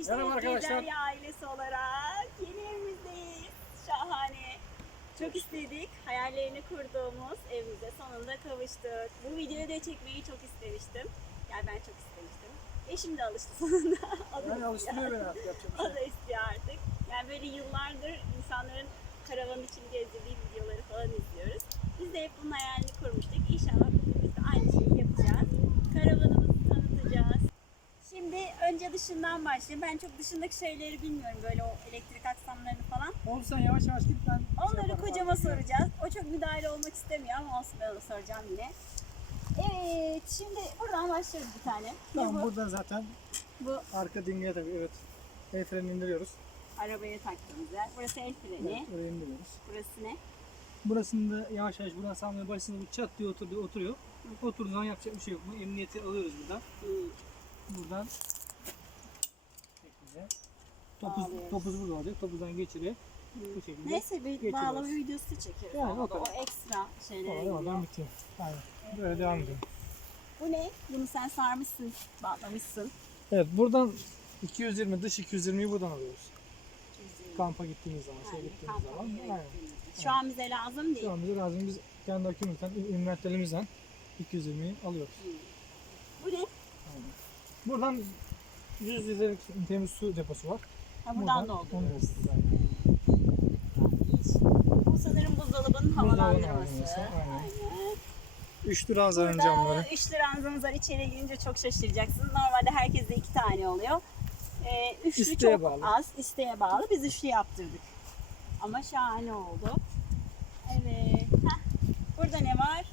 İşte Merhaba arkadaşlar. Bezelye ailesi olarak yeni evimizdeyiz. Şahane. Çok istedik. Hayallerini kurduğumuz evimize sonunda kavuştuk. Bu videoyu da çekmeyi çok istemiştim. Yani ben çok istemiştim. Eşim de alıştı sonunda. O da istiyor. alıştırıyor beni artık yapacak bir O şey. da istiyor artık. Yani böyle yıllardır insanların karavan için gezdirdiği videoları falan izliyoruz. Biz de hep bunun hayalini kurmuştuk. İnşallah bugün biz de aynı şeyi yapacağız. Tanıtacağız. Şimdi önce dışından başlayayım. Ben çok dışındaki şeyleri bilmiyorum. Böyle o elektrik aksamlarını falan. Oldu sen yavaş yavaş git ben. şey Onları yaparım kocama soracağız. O çok müdahale olmak istemiyor ama olsun ben ona soracağım yine. Evet, şimdi buradan başlıyoruz bir tane. Ne Tamam bu? burada zaten Bu arka dingeye tabii evet. El frenini indiriyoruz. arabaya taktığımız yer. Burası el freni. Evet, oraya indiriyoruz. Burası ne? Burasında yavaş yavaş buradan sağlamaya başladığında bu çat diye oturuyor. oturuyor. Zaman yapacak bir şey yok. Bu emniyeti alıyoruz buradan. Hmm. Buradan şekilde. Topuz, Bağlıyoruz. topuz burada olacak. Topuzdan geçiriyor. Bu şekilde. Neyse bir geçiyoruz. bağlama videosu çekeriz. Yani o o, o kadar. ekstra şeylere Oradan giriyor. bitiyor. Aynen. Böyle devam edelim. Bu ne? Bunu sen sarmışsın, bağlamışsın. Evet buradan 220 dış 220'yi buradan alıyoruz. Kampa gittiğimiz zaman, şey Yani gittiğimiz kampa zaman. Aynen. Şu an bize lazım değil. Şu an bize lazım. Biz kendi akümüzden, inverterimizden 220'yi alıyoruz. Bu ne? Buradan 100 litrelik temiz su deposu var. Ha, buradan Onu dolduruyoruz. dolduruyoruz. Bu sanırım buzdolabının havalandırması. aynen. Aynen. 3 lira azarın Burada camları. 3 lira ranzamız var. İçeri girince çok şaşıracaksınız. Normalde herkeste 2 tane oluyor. Ee, üçlü İsteğe çok bağlı. az. isteğe bağlı. Biz üçlü yaptırdık. Ama şahane oldu. Evet. Heh. Burada ne var?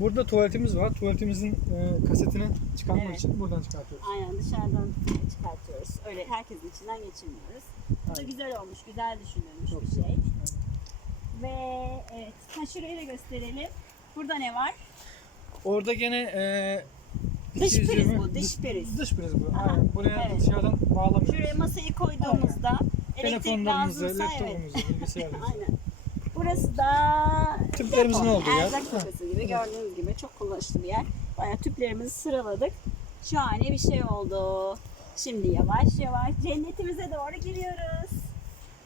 Burada tuvaletimiz var. Tuvaletimizin e, kasetini çıkarmak Evet. için buradan çıkartıyoruz. Aynen dışarıdan çıkartıyoruz. Öyle herkesin içinden geçirmiyoruz. Bu da Aynen. güzel olmuş. Güzel düşünülmüş Çok bir şey. olmuş. Ve evet. Ha şurayı da gösterelim. Burada ne var? Orada gene e, Dış 220 priz bu, dış priz. Dış priz bu. Aha, Aynen. Buraya evet. dışarıdan bağlamıyoruz. Şuraya masayı koyduğumuzda elektrik Telefonlarımızı, lazımsa evet. laptopumuzu, bilgisayarımızı. Aynen. Burası da Tüplerimizin depo, olduğu yer. Erzak deposu gibi gördüğünüz gibi çok kullanışlı bir yer. Bayağı tüplerimizi sıraladık. Şahane bir şey oldu. Şimdi yavaş yavaş cennetimize doğru giriyoruz.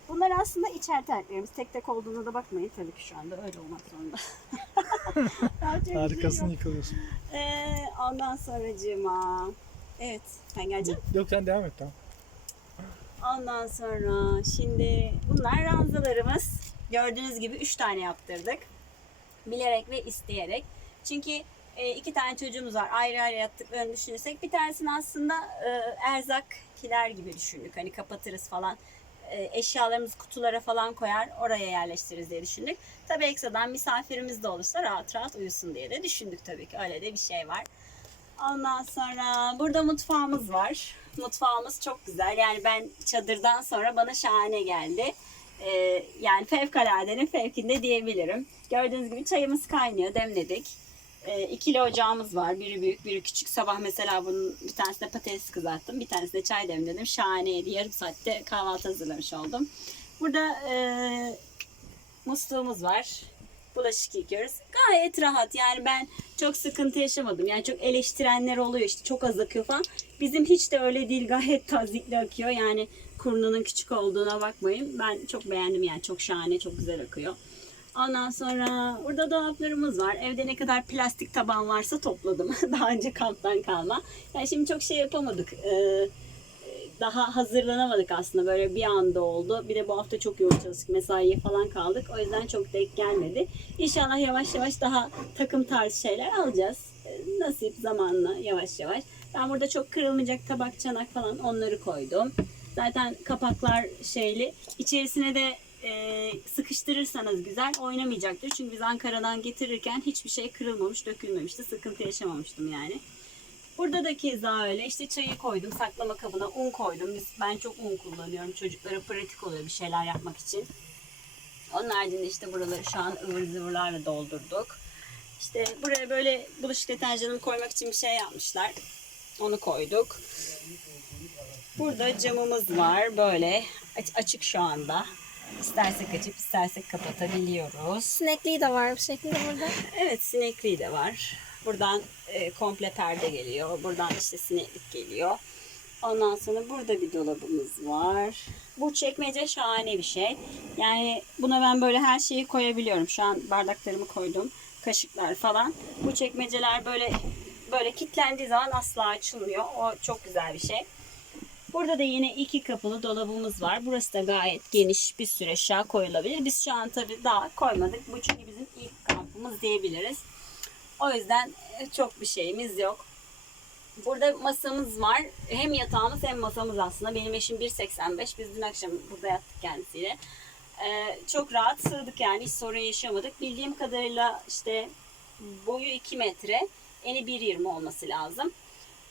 Bunlar aslında içer terliklerimiz. Tek tek olduğuna da bakmayın tabii ki şu anda öyle olmak zorunda. Şey Harikasını yok. yıkılıyorsun. Ee, ondan sonracığıma. Evet, sen geleceksin. Yok sen devam et tamam. Ondan sonra şimdi bunlar ranzalarımız. Gördüğünüz gibi 3 tane yaptırdık. Bilerek ve isteyerek. Çünkü e, iki tane çocuğumuz var. Ayrı ayrı yattıklarını düşünürsek bir tanesini aslında e, erzak kiler gibi düşündük. Hani kapatırız falan. E, eşyalarımızı kutulara falan koyar oraya yerleştiririz diye düşündük. Tabii ekstradan misafirimiz de olursa rahat rahat uyusun diye de düşündük tabii ki. Öyle de bir şey var. Ondan sonra burada mutfağımız var. Mutfağımız çok güzel. Yani ben çadırdan sonra bana şahane geldi. Ee, yani fevkaladenin fevkinde diyebilirim. Gördüğünüz gibi çayımız kaynıyor. Demledik. Ee, ikili ocağımız var. Biri büyük, biri küçük. Sabah mesela bunun bir tanesinde patates kızarttım. Bir tanesinde çay demledim. Şahaneydi. Yarım saatte kahvaltı hazırlamış oldum. Burada e, musluğumuz var. Bulaşık yıkıyoruz. Gayet rahat. Yani ben çok sıkıntı yaşamadım. Yani çok eleştirenler oluyor işte çok az akıyor falan. Bizim hiç de öyle değil. Gayet tazikli akıyor. Yani kurnunun küçük olduğuna bakmayın. Ben çok beğendim yani. Çok şahane, çok güzel akıyor. Ondan sonra burada dolaplarımız var. Evde ne kadar plastik taban varsa topladım. Daha önce kamptan kalma. Yani şimdi çok şey yapamadık. Ee, daha hazırlanamadık aslında böyle bir anda oldu. Bir de bu hafta çok yoğun çalıştık. Mesaiye falan kaldık. O yüzden çok denk gelmedi. İnşallah yavaş yavaş daha takım tarzı şeyler alacağız. Ee, Nasip zamanla yavaş yavaş. Ben burada çok kırılmayacak tabak çanak falan onları koydum. Zaten kapaklar şeyli. İçerisine de e, sıkıştırırsanız güzel oynamayacaktır. Çünkü biz Ankara'dan getirirken hiçbir şey kırılmamış, dökülmemişti. Sıkıntı yaşamamıştım yani. Burada da keza öyle. İşte çayı koydum, saklama kabına un koydum. Biz, ben çok un kullanıyorum. Çocuklara pratik oluyor bir şeyler yapmak için. Onun haricinde işte buraları şu an ıvır zıvırlarla doldurduk. İşte buraya böyle bulaşık deterjanını koymak için bir şey yapmışlar. Onu koyduk. Burada camımız var böyle aç- açık şu anda. İstersek açıp istersek kapatabiliyoruz. Sinekliği de var bir şekilde burada. Evet sinekliği de var. Buradan e, komple perde geliyor. Buradan işte sineklik geliyor. Ondan sonra burada bir dolabımız var. Bu çekmece şahane bir şey. Yani buna ben böyle her şeyi koyabiliyorum. Şu an bardaklarımı koydum. Kaşıklar falan. Bu çekmeceler böyle böyle kilitlendiği zaman asla açılmıyor. O çok güzel bir şey. Burada da yine iki kapılı dolabımız var. Burası da gayet geniş bir süre eşya koyulabilir. Biz şu an tabii daha koymadık. Bu çünkü bizim ilk kampımız diyebiliriz. O yüzden e, çok bir şeyimiz yok. Burada masamız var. Hem yatağımız hem masamız aslında. Benim eşim 1.85. Biz dün akşam burada yattık kendisiyle. Ee, çok rahat sığdık yani hiç sorun yaşamadık. Bildiğim kadarıyla işte boyu 2 metre, eni 1.20 olması lazım.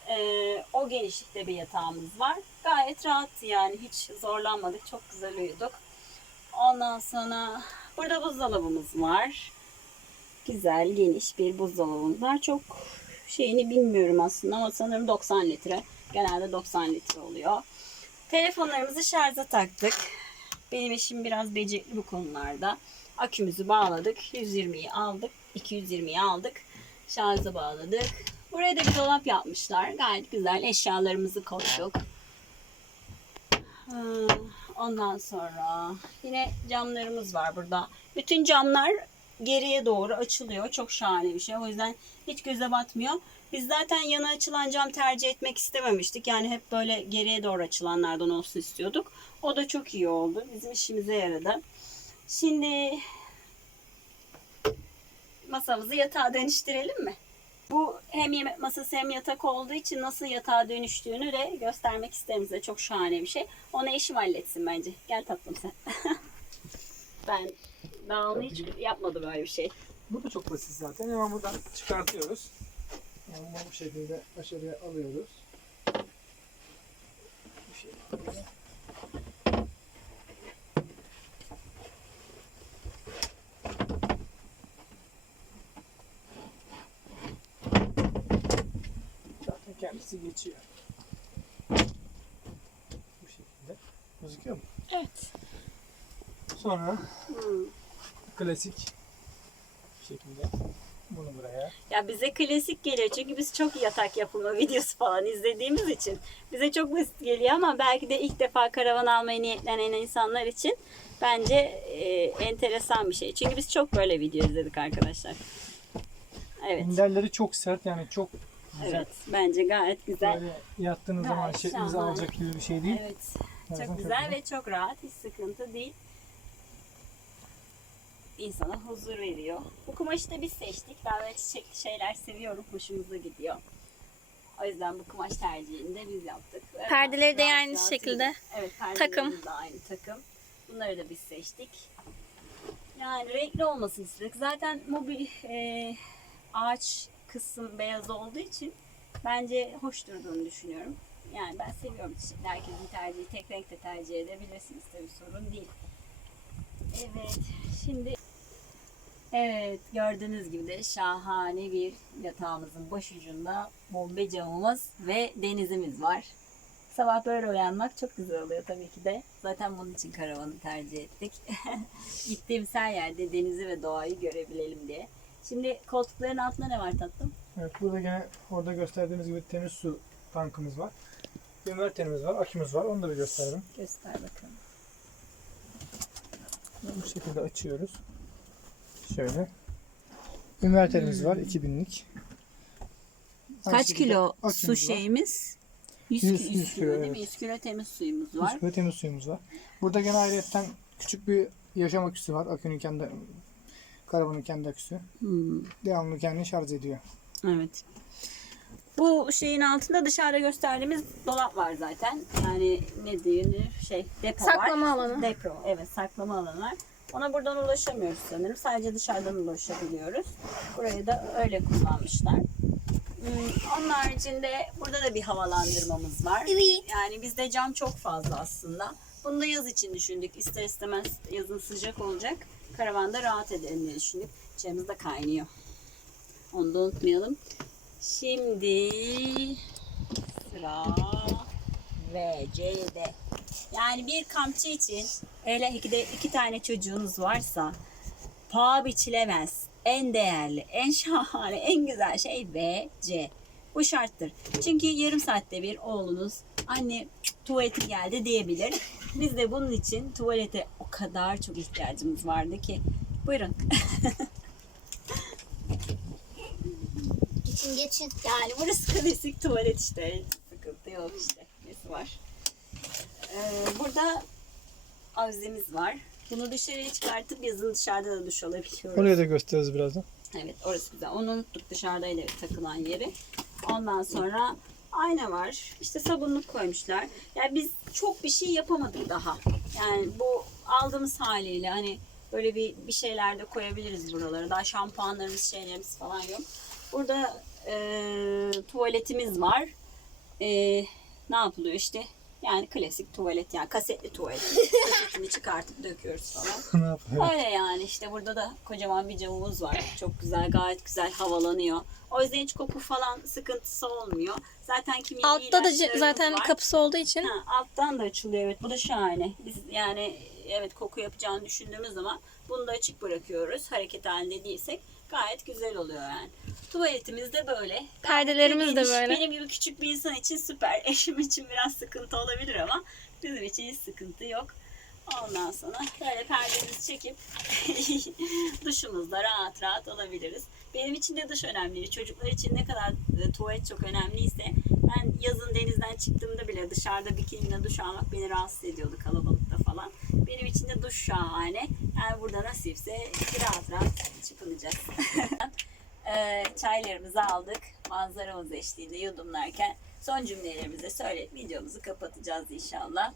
Ee, o genişlikte bir yatağımız var. Gayet rahattı yani hiç zorlanmadık. Çok güzel uyuduk. Ondan sonra burada buzdolabımız var. Güzel geniş bir buzdolabımız var. Çok şeyini bilmiyorum aslında ama sanırım 90 litre. Genelde 90 litre oluyor. Telefonlarımızı şarja taktık. Benim eşim biraz becerikli bu konularda. Akümüzü bağladık. 120'yi aldık. 220'yi aldık. Şarja bağladık. Buraya da bir dolap yapmışlar. Gayet güzel. Eşyalarımızı koyduk. Hmm, Ondan sonra yine camlarımız var burada. Bütün camlar geriye doğru açılıyor. Çok şahane bir şey. O yüzden hiç göze batmıyor. Biz zaten yana açılan cam tercih etmek istememiştik. Yani hep böyle geriye doğru açılanlardan olsun istiyorduk. O da çok iyi oldu. Bizim işimize yaradı. Şimdi masamızı yatağa dönüştürelim mi? Bu hem yemek masası hem yatak olduğu için nasıl yatağa dönüştüğünü de göstermek isterim size. Çok şahane bir şey. Onu eşim halletsin bence. Gel tatlım sen. ben daha onu hiç yapmadım böyle bir şey. Bu da çok basit zaten. Hemen buradan çıkartıyoruz. Yani bu şekilde aşağıya alıyoruz. Bu şekilde. Zaten kendisi geçiyor. Bu şekilde. Gözüküyor mu? Evet. Sonra Hmm. Klasik şekilde bunu buraya Ya bize klasik geliyor çünkü biz çok yatak yapılma videosu falan izlediğimiz için bize çok basit geliyor ama belki de ilk defa karavan almaya niyetlenen insanlar için bence e, enteresan bir şey. Çünkü biz çok böyle video izledik arkadaşlar. Evet. Minderleri çok sert yani çok güzel. Evet. Bence gayet güzel. Böyle yattığınız Gayet zaman şeklinizi alacak gibi bir şey değil. Evet. Gerçekten Çok güzel ve çok rahat. Hiç sıkıntı değil. İnsana huzur veriyor. Bu kumaşı da biz seçtik. Ben böyle çiçekli şeyler seviyorum. Hoşumuza gidiyor. O yüzden bu kumaş tercihini de biz yaptık. Perdeleri de aynı şekilde. Evet Takım. de aynı takım. Bunları da biz seçtik. Yani renkli olmasını istedik. Zaten mobil e, ağaç kısım beyaz olduğu için bence hoş durduğunu düşünüyorum. Yani ben seviyorum çiçekli. Herkesin tercihi tek renk de tercih edebilirsiniz. Tabii sorun değil. Evet. Şimdi Evet gördüğünüz gibi de şahane bir yatağımızın başucunda bombe camımız ve denizimiz var. Sabah böyle uyanmak çok güzel oluyor tabii ki de. Zaten bunun için karavanı tercih ettik. Gittiğimiz her yerde denizi ve doğayı görebilelim diye. Şimdi koltukların altında ne var tatlım? Evet burada gene orada gösterdiğimiz gibi temiz su tankımız var. Inverterimiz var, akümüz var. Onu da bir gösterelim. Göster bakalım. Bu şekilde açıyoruz. Şöyle. Inverterimiz var 2000'lik. Aynı Kaç şekilde kilo akümüz su var. şeyimiz? 100, 100 100 100 kilo kilo, değil mi? evet. 100 kilo temiz suyumuz var. Üç böyle temiz suyumuz var. Burada gene ayrıca küçük bir yaşam aküsü var. Akünün kendi karavanın kendi aküsü. Hmm. Devamlı kendini şarj ediyor. Evet. Bu şeyin altında dışarıda gösterdiğimiz dolap var zaten. Yani ne denir şey depo var. Saklama alanı. Depo evet saklama alanı var. Ona buradan ulaşamıyoruz sanırım. Sadece dışarıdan ulaşabiliyoruz. Burayı da öyle kullanmışlar. Hmm, Onun haricinde burada da bir havalandırmamız var. Evet. Yani bizde cam çok fazla aslında. Bunu da yaz için düşündük. İster istemez yazın sıcak olacak. Karavanda rahat edelim diye düşündük. Çayımız da kaynıyor. Onu da unutmayalım. Şimdi sıra VC'de. Yani bir kampçı için hele iki, de, iki tane çocuğunuz varsa paha biçilemez. En değerli, en şahane, en güzel şey VC. Bu şarttır. Çünkü yarım saatte bir oğlunuz anne tuvaletim geldi diyebilir. Biz de bunun için tuvalete o kadar çok ihtiyacımız vardı ki. Buyurun. Geçin geçin. Yani burası klasik tuvalet işte. Sıkıntı yok işte. Nesi var. Ee, burada avzemiz var. Bunu dışarıya çıkartıp yazın dışarıda da duş alabiliyoruz. Oraya da gösteririz birazdan. Evet orası güzel. Onu unuttuk dışarıdaydı takılan yeri. Ondan sonra ayna var. İşte sabunluk koymuşlar. Yani biz çok bir şey yapamadık daha. Yani bu aldığımız haliyle hani böyle bir bir şeyler de koyabiliriz buralara. Daha şampuanlarımız şeylerimiz falan yok. Burada eee, tuvaletimiz var. Eee, ne yapılıyor işte? Yani klasik tuvalet yani kasetli tuvalet. Kasetini çıkartıp döküyoruz falan. ne yapıyor? Öyle yani işte burada da kocaman bir camımız var. Çok güzel gayet güzel havalanıyor. O yüzden hiç koku falan sıkıntısı olmuyor. Zaten kimyevi Altta da ilaçlarımız zaten var. kapısı olduğu için Ha, alttan da açılıyor evet. Bu da şahane. Biz yani evet koku yapacağını düşündüğümüz zaman bunu da açık bırakıyoruz. Hareket halinde değilsek gayet güzel oluyor yani. Tuvaletimiz de böyle. Perdelerimiz de böyle. Benim gibi küçük bir insan için süper. Eşim için biraz sıkıntı olabilir ama bizim için hiç sıkıntı yok. Ondan sonra böyle perdemizi çekip duşumuzda rahat rahat alabiliriz. Benim için de duş önemli. Çocuklar için ne kadar e, tuvalet çok önemliyse ben yazın denizden çıktığımda bile dışarıda bikiniyle duş almak beni rahatsız ediyordu kalabalıkta falan. Benim için de duş şahane. Yani burada nasipse rahat rahat çıkınacağız. Ee, çaylarımızı aldık. Manzaramız eşliğinde yudumlarken son cümlelerimizi söyleyip videomuzu kapatacağız inşallah.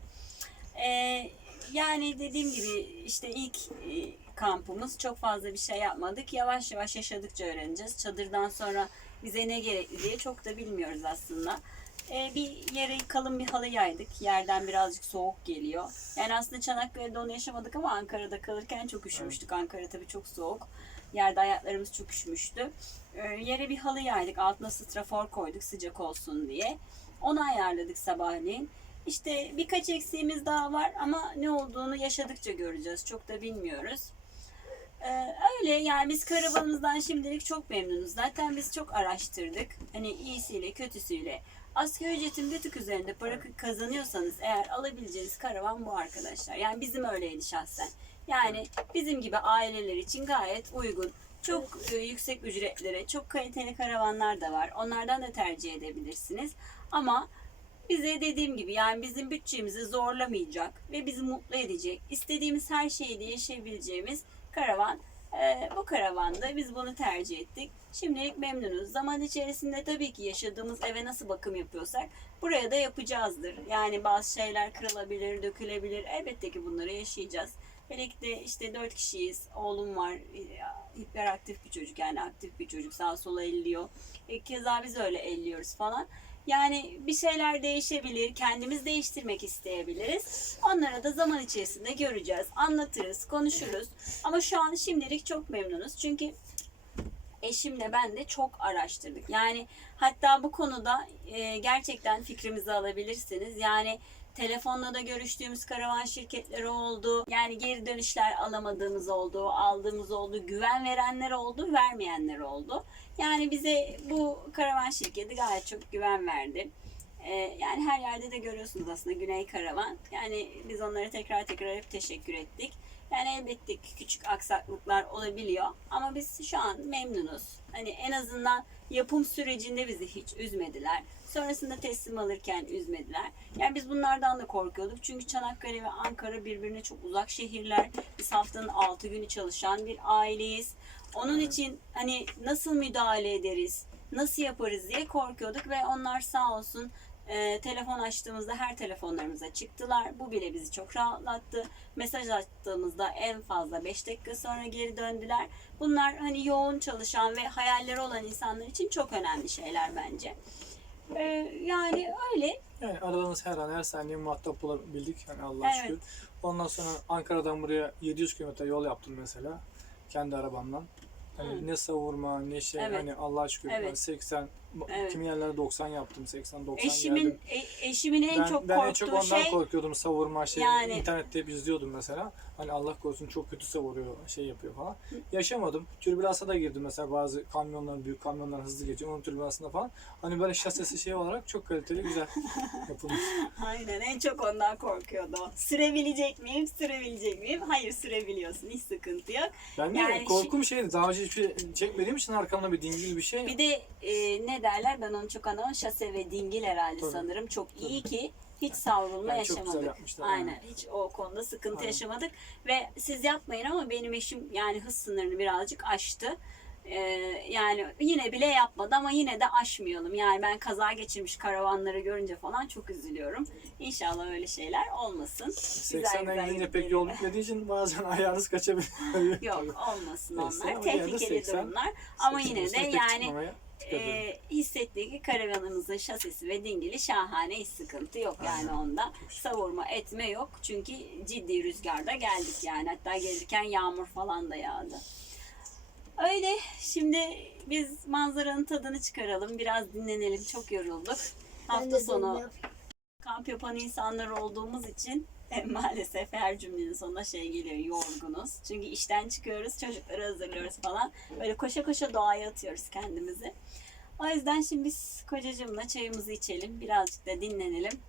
Ee, yani dediğim gibi işte ilk e, kampımız çok fazla bir şey yapmadık. Yavaş yavaş yaşadıkça öğreneceğiz. Çadırdan sonra bize ne gerekli diye çok da bilmiyoruz aslında. Ee, bir yere kalın bir halı yaydık. Yerden birazcık soğuk geliyor. Yani aslında Çanakkale'de onu yaşamadık ama Ankara'da kalırken çok üşümüştük. Ankara tabii çok soğuk. Yerde ayaklarımız çok üşümüştü. Ee, yere bir halı yaydık. Altına strafor koyduk sıcak olsun diye. Onu ayarladık sabahleyin. İşte birkaç eksiğimiz daha var ama ne olduğunu yaşadıkça göreceğiz. Çok da bilmiyoruz. Ee, öyle yani biz karavanımızdan şimdilik çok memnunuz. Zaten biz çok araştırdık. Hani iyisiyle kötüsüyle. Asgari ücretin bir tık üzerinde para kazanıyorsanız eğer alabileceğiniz karavan bu arkadaşlar. Yani bizim öyleydi şahsen. Yani bizim gibi aileler için gayet uygun. Çok e, yüksek ücretlere, çok kaliteli karavanlar da var. Onlardan da tercih edebilirsiniz. Ama bize dediğim gibi yani bizim bütçemizi zorlamayacak ve bizi mutlu edecek, istediğimiz her şeyi yaşayabileceğimiz karavan. Ee, bu karavanda biz bunu tercih ettik. Şimdilik memnunuz. Zaman içerisinde tabii ki yaşadığımız eve nasıl bakım yapıyorsak buraya da yapacağızdır. Yani bazı şeyler kırılabilir, dökülebilir. Elbette ki bunları yaşayacağız. Hele ki de işte dört kişiyiz. Oğlum var. e, Hiperaktif bir çocuk yani aktif bir çocuk. Sağa sola elliyor. E, keza biz öyle elliyoruz falan. Yani bir şeyler değişebilir, kendimiz değiştirmek isteyebiliriz. Onlara da zaman içerisinde göreceğiz, anlatırız, konuşuruz. Ama şu an şimdilik çok memnunuz. Çünkü eşimle ben de çok araştırdık. Yani hatta bu konuda e, gerçekten fikrimizi alabilirsiniz. Yani telefonla da görüştüğümüz karavan şirketleri oldu. Yani geri dönüşler alamadığımız oldu, aldığımız oldu, güven verenler oldu, vermeyenler oldu. Yani bize bu karavan şirketi gayet çok güven verdi. Ee, yani her yerde de görüyorsunuz aslında Güney Karavan. Yani biz onlara tekrar tekrar hep teşekkür ettik. Yani elbette ki küçük aksaklıklar olabiliyor ama biz şu an memnunuz. Hani en azından yapım sürecinde bizi hiç üzmediler. Sonrasında teslim alırken üzmediler. Yani biz bunlardan da korkuyorduk. Çünkü Çanakkale ve Ankara birbirine çok uzak şehirler. Biz haftanın 6 günü çalışan bir aileyiz. Onun için hani nasıl müdahale ederiz, nasıl yaparız diye korkuyorduk ve onlar sağ olsun e, telefon açtığımızda her telefonlarımıza çıktılar. Bu bile bizi çok rahatlattı. Mesaj attığımızda en fazla 5 dakika sonra geri döndüler. Bunlar hani yoğun çalışan ve hayalleri olan insanlar için çok önemli şeyler bence. E, yani öyle. Yani aradığınız her an her saniye muhatap bulabildik yani Allah'a Evet. şükür. Ondan sonra Ankara'dan buraya 700 kilometre yol yaptım mesela kendi arabamdan. Hı. ne savurma ne şey Evet. hani Allah'a şükür Evet. yani 80 Evet. Kimi yerlerde 90 yaptım, 80 90 Eşimin geldim. e- eşimin en ben, çok ben korktuğu en çok ondan şey korkuyordum savurma şey Yani- internette hep izliyordum mesela hani Allah korusun çok kötü savuruyor şey yapıyor falan yaşamadım türbülansa da girdim mesela bazı kamyonlar büyük kamyonlar hızlı geçiyor onun türbülansında falan hani böyle şasisi şey olarak çok kaliteli güzel yapılmış Aynen en çok ondan korkuyordu. Sürebilecek miyim? Sürebilecek miyim? Hayır sürebiliyorsun. Hiç sıkıntı yok. ben Yani korkum şeydi daha önce hiçbir şey çekmediğim için arkamda bir dingil bir şey Bir de e, ne derler ben onu çok anlamam. Şase ve dingil herhalde Tabii. sanırım. Çok iyi ki hiç savrulma Yani çok güzel yaşamadık. yapmışlar, Aynen. aynen. Hiç o konuda sıkıntı Aynen. yaşamadık. Ve siz yapmayın ama benim eşim yani hız sınırını birazcık aştı. E, yani yine bile yapmadı ama yine de aşmayalım. Yani ben kaza geçirmiş karavanları görünce falan çok üzülüyorum. İnşallah öyle şeyler olmasın. Güzel 80'den güzel gidince pek yol bitmediği için bazen ayağınız kaçabiliyor. Yok olmasın Neyse, onlar. ama yine de Tehlikeli 80, durumlar. Ama 80 yine de yani çıkmamaya. E, hissettiği ki karavanımızın şasisi ve dingili şahane hiç sıkıntı yok yani onda. Savurma etme yok çünkü ciddi rüzgarda geldik yani hatta gelirken yağmur falan da yağdı. Öyle şimdi biz manzaranın tadını çıkaralım biraz dinlenelim çok yorulduk. Hafta sonu kamp yapan insanlar olduğumuz için maalesef her cümlenin sonunda şey geliyor yorgunuz. Çünkü işten çıkıyoruz çocukları hazırlıyoruz falan. Böyle koşa koşa doğaya atıyoruz kendimizi. O yüzden şimdi biz kocacığımla çayımızı içelim. Birazcık da dinlenelim.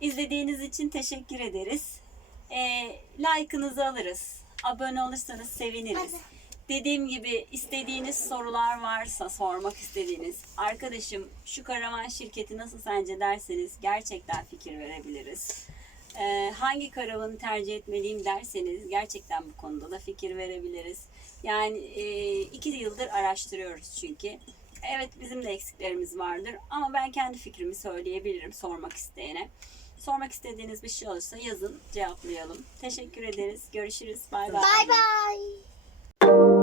İzlediğiniz için teşekkür ederiz. E, like'ınızı alırız. Abone olursanız seviniriz. Dediğim gibi istediğiniz sorular varsa sormak istediğiniz arkadaşım şu karavan şirketi nasıl sence derseniz gerçekten fikir verebiliriz. Ee, hangi karavanı tercih etmeliyim derseniz gerçekten bu konuda da fikir verebiliriz. Yani e, iki yıldır araştırıyoruz çünkü. Evet bizim de eksiklerimiz vardır ama ben kendi fikrimi söyleyebilirim sormak isteyene. Sormak istediğiniz bir şey olursa yazın cevaplayalım. Teşekkür ederiz. Görüşürüz. Bay bay. Bye bye.